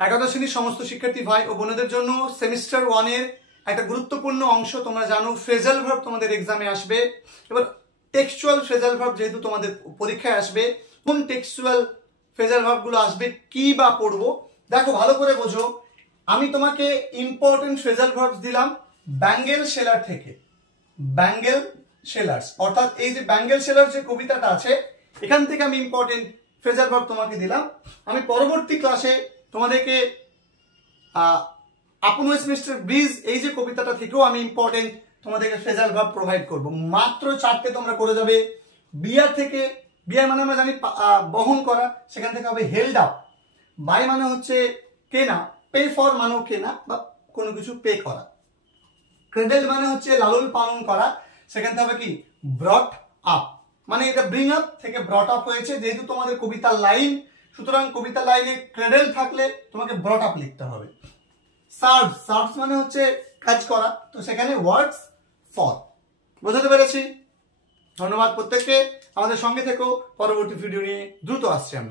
একাদশ শ্রেণীর সমস্ত শিক্ষার্থী ভাই ও বোনেদের জন্য সেমিস্টার 1 এর একটা গুরুত্বপূর্ণ অংশ তোমরা জানো, ফ্রেজাল ভার্ব তোমাদের এক্সামে আসবে। এবার টেক্সচুয়াল ফ্রেজাল ভার্ব যেহেতু তোমাদের পরীক্ষায় আসবে, কোন টেক্সচুয়াল ফ্রেজাল ভার্বগুলো আসবে, কি বা পড়বো, দেখো ভালো করে বোঝো। আমি তোমাকে ইম্পর্টেন্ট ফ্রেজাল ভার্বস দিলাম ব্যাঙ্গেল শেলার থেকে। ব্যাঙ্গেল শেলার্স, অর্থাৎ এই যে ব্যাঙ্গেল শেলার যে কবিতাটা আছে, এখান থেকে আমি ইম্পর্টেন্ট ফ্রেজাল ভার্ব তোমাকে দিলাম। আমি পরবর্তী ক্লাসে তোমাদেরকে আপন ওয়েস্টমিনিস্টার ব্রিজ এই যে কবিতাটা থেকেও আমি ইম্পর্টেন্ট তোমাদেরকে ফ্রেজাল ভার্ব প্রোভাইড করব। মাত্র 4টে তোমরা করে যাবে। বিয়ার থেকে, বিয়ার মানে আমরা জানি বহন করা, সেখান থেকে হবে হেল্ড আপ। বাই মানে হচ্ছে কেনা, পে ফর মানেও কেনা বা কোনো কিছু পে করা। ক্রেডেল মানে হচ্ছে লালন পালন করা, সেখান থেকে হবে কি ব্রট আপ, মানে এটা ব্রিং আপ থেকে ব্রট আপ হয়েছে। যেহেতু তোমাদের কবিতার লাইন, সুতরাং কবিতার লাইনে ক্রেডেল থাকলে তোমাকে ব্রট আপ লিখতে হবে। সার্ভস, সার্ভস মানে হচ্ছে কাজ করা, তো সেখানে ওয়ার্কস ফর। বোঝাতে পেরেছি? ধন্যবাদ প্রত্যেককে। আমাদের সঙ্গে থেকো, পরবর্তী ভিডিও নিয়ে দ্রুত আসছি আমরা।